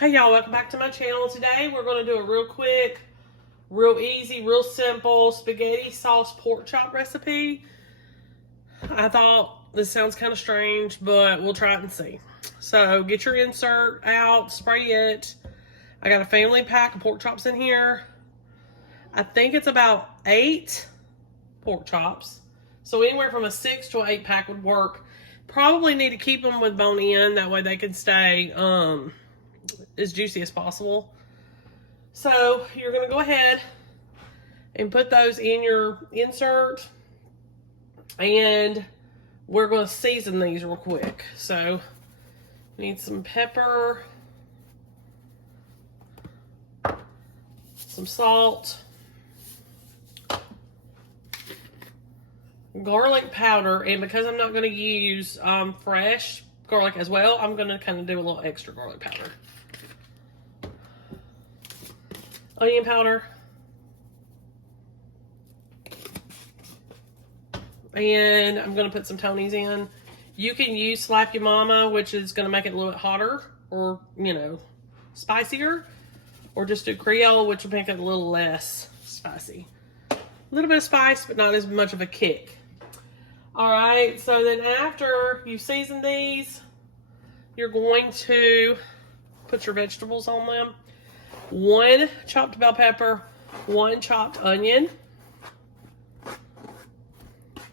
Hey y'all, welcome back to my channel. Today we're going to do a real quick, real easy, real simple spaghetti sauce pork chop recipe. I thought this sounds kind of strange, but we'll try it and see. So get your insert out, spray it. I got a family pack of pork chops in here. I think it's about 8 pork chops. So anywhere from a 6 to an 8 pack would work. Probably need to keep them with bone in, that way they can stay as juicy as possible. So you're going to go ahead and put those in your insert, and we're going to season these real quick. So need some pepper, some salt, garlic powder, and because I'm not going to use fresh garlic as well, I'm going to kind of do a little extra garlic powder. Onion powder. And I'm going to put some Tony's in. You can use Slap Your Mama, which is going to make it a little bit hotter or, you know, spicier. Or just do Creole, which will make it a little less spicy. A little bit of spice, but not as much of a kick. Alright, so then after you season these, you're going to put your vegetables on them. 1 chopped bell pepper, 1 chopped onion.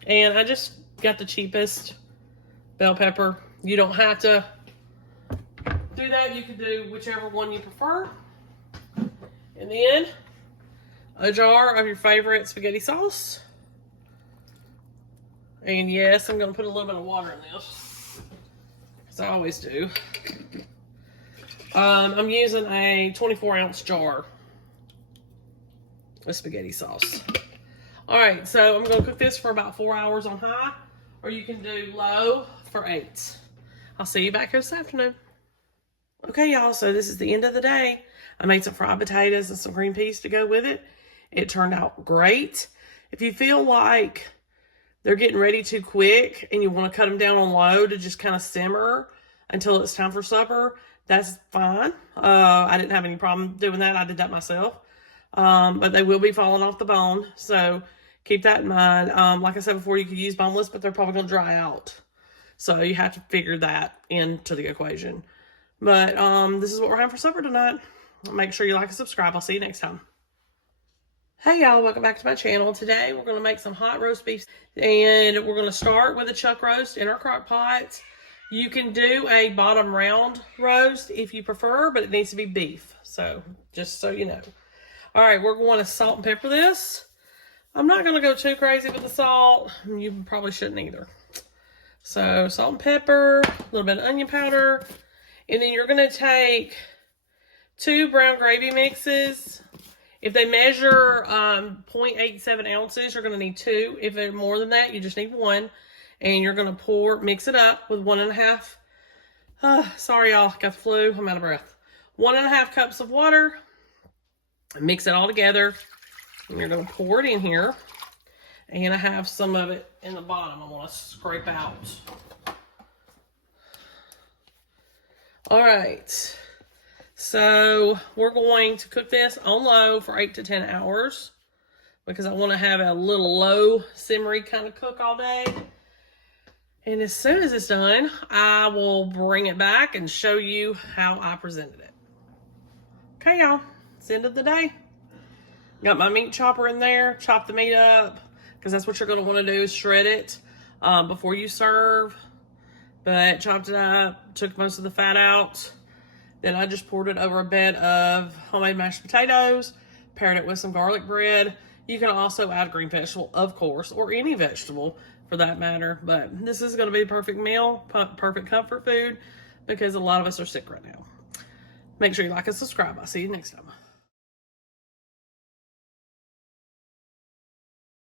And I just got the cheapest bell pepper. You don't have to do that. You can do whichever one you prefer. And then a jar of your favorite spaghetti sauce. And yes, I'm going to put a little bit of water in this, because I always do. I'm using a 24-ounce jar of spaghetti sauce. Alright, so I'm going to cook this for about 4 hours on high, or you can do low for 8. I'll see you back here this afternoon. Okay, y'all, so this is the end of the day. I made some fried potatoes and some green peas to go with it. It turned out great. If you feel like they're getting ready too quick and you want to cut them down on low to just kind of simmer until it's time for supper, that's fine. I didn't have any problem doing that. I did that myself. But they will be falling off the bone, so keep that in mind. Like I said before, you could use boneless, but they're probably going to dry out. So you have to figure that into the equation. But this is what we're having for supper tonight. Make sure you like and subscribe. I'll see you next time. Hey y'all, welcome back to my channel. Today we're going to make some hot roast beef, and we're going to start with a chuck roast in our crock pot. You can do a bottom round roast if you prefer, but it needs to be beef. So just so you know. All right, we're going to salt and pepper this. I'm not going to go too crazy with the salt. You probably shouldn't either. So salt and pepper, a little bit of onion powder, and then you're going to take 2 brown gravy mixes. If they measure 0.87 ounces, you're going to need 2. If they're more than that, you just need 1. And you're going to mix it up with 1.5. Sorry, y'all, got the flu. I'm out of breath. 1.5 cups of water. Mix it all together. And you're going to pour it in here. And I have some of it in the bottom I want to scrape out. All right. So we're going to cook this on low for 8 to 10 hours. Because I want to have a little low, simmery kind of cook all day. And as soon as it's done, I will bring it back and show you how I presented it. Okay, y'all. It's the end of the day. Got my meat chopper in there. Chop the meat up, because that's what you're going to want to do, is shred it before you serve. But chopped it up, took most of the fat out. Then I just poured it over a bed of homemade mashed potatoes, paired it with some garlic bread. You can also add green vegetable, of course, or any vegetable for that matter. But this is going to be a perfect meal, perfect comfort food, because a lot of us are sick right now. Make sure you like and subscribe. I'll see you next time.